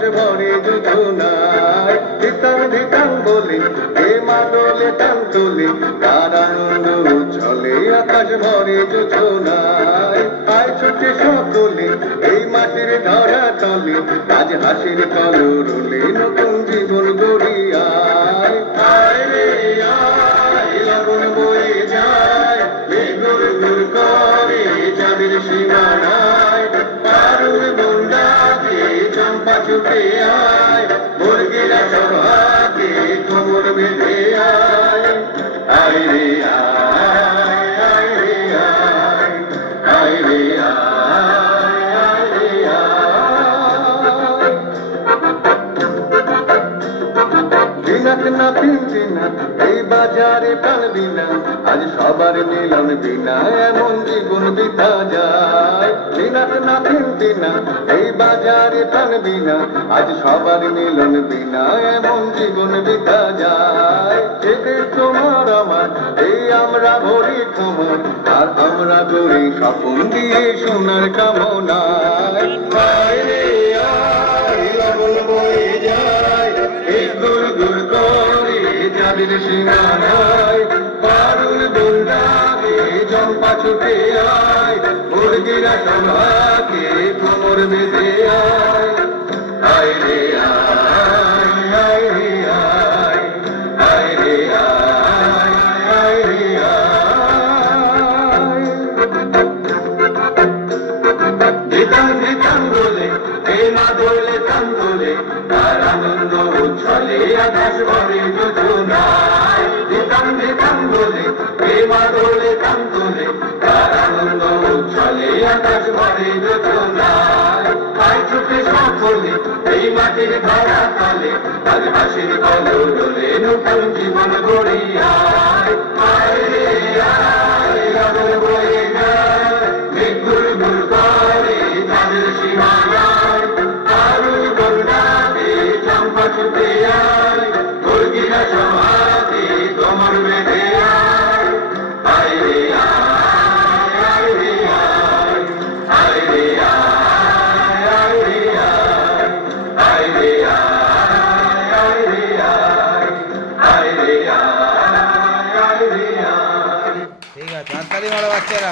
আকাশ ভরে যোজনায় ধিতাং ধিতাং বলে এ মাদলে টান তোলে তার আনন্দ উচ্ছলে আকাশ ভরে যোজনায় আয় ছুটে সকলে এই মাটির ধরা তলে আজ হাসির কলরলে নতুন জীবন গড়িয়ায় আয় রে আয় লগন বয়ে যায় মেঘুর গুর করে চাঁদের সীমানায় কারুর বন্ডাকে চম্পা ছুটে আয় মুরগিরা সভাকে কোমর বেঁধে আয় আয় রে আয় আয় রে আয় আয় রে আয় আয় রে আয় দিনাক না তিন দিনা এই বাজারে প্রাণ বিনা আজ সবার মিলন বিনা এমন জীবন বিতা যায় দিনাক না তিন দিনা এই বাজারে প্রাণ বিনা আজ সবার মিলন বিনা এমন জীবন বিতা যায় এদের তোমার আমার এই আমরা ভরি তোমার আর আমরা গড়ি স্বপ্ন দিয়ে সোনার কামনায় আয় রে আয় লগন বয়ে যায় এই গুর গুর করে যাদের সীমানায় পারুল দোলনাকে চম্পা ছুটে আয় মুরগিরা সভাকে কোমর বেঁধে আয় আয় রে আয় আয় রে আয় আয় রে আয় আয় রে আয় ধিতাং ধিতাং বলে এই মাদলে টান তোলে তার আনন্দ উচ্ছলে আকাশ ভরে যোজনায় ধিতাং ধিতাং বলে এই মাদলে টান তোলে তার আনন্দ উচ্ছলে আকাশ ভরে যোজনায় আয় ছুটে সকলে এই মাটির ধরা তলে আজ হাসির কলরলে নতুন জীবন গড়িয়ায় আয় রে আয় লগন বয়ে যায় মেঘুর গুর করে চাঁদের সীমানায় কারুর বন্ডাকে চম্পা ছুটে আয় মুরগিরা সভাকে কোমর বেঁধে আয় আয় রে আয় আয় রে আয় আয় রে আয় আয় রে আয় আয় রে আয় আয় রে আয় আয় রে আয় আয় রে আয়। ঠিক আছে, হাততালি মারো বাচ্চারা।